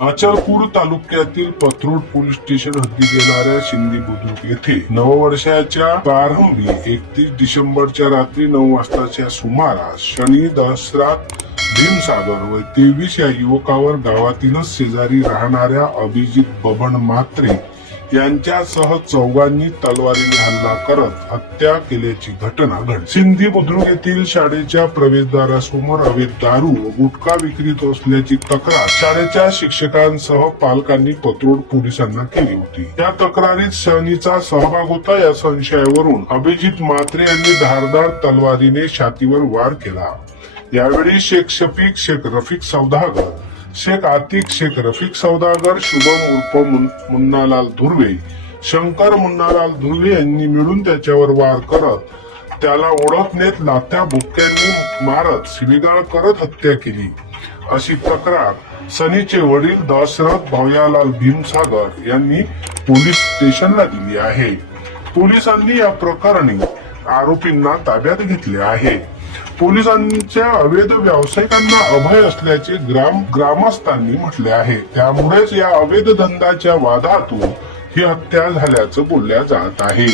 अचलपूर तालुक्यातील Pathrod police station हद्दीत येणाऱ्या शिंदे बुद्रुक येथे नववर्षाच्या प्रारंभी एकतीस डिसेंबरच्या रात्री नऊ वाजताच्या सुमारास शनी दसरात भीमसागर व तेवीस या युवकावर गावातीलच शेजारी राहणाऱ्या अभिजित बबन मात्रे यांच्यासह चौघांनी तलवारीने हल्ला करत हत्या केल्याची घटना घडली. सिंधी बुद्रुक येथील शाळेच्या प्रवेशद्वारासमोर अवैध दारू व गुटखा विक्रीत असल्याची तक्रार शाळेच्या शिक्षकांसह पालकांनी पत्रोड पोलिसांना केली होती. या तक्रारीत सनीचा सहभाग होता. या संशयावरून अभिजित म्हात्रे यांनी धारदार तलवारीने छातीवर वार केला. यावेळी शेख शफीक शेख रफिक सौदागर शेख आतिक शेख रफिक सौदागर शुभम उर्फ मुन्नालाल धुर्वे शंकर मुन्नालाल धुर्वे यांनी मिळून त्याच्यावर वार करत त्याला ओळखण्यात लात्या बुक्क्यांनी मारत शिवीगाळ करत हत्या केली. अशी तक्रार सनीचे वडील दशरथ भवयालाल भीमसागर यांनी पोलीस स्टेशनला दिली आहे. पोलिसांनी या प्रकरणी आरोपींना ताब्यात घेतले आहे. पोलिसांच्या अवैध व्यावसायिकांना अभय असल्याचे ग्राम ग्रामस्थांनी म्हटले आहे. त्यामुळेच या अवैध धंद्याच्या वादातून ही हत्या झाल्याचं बोलल्या जात आहे.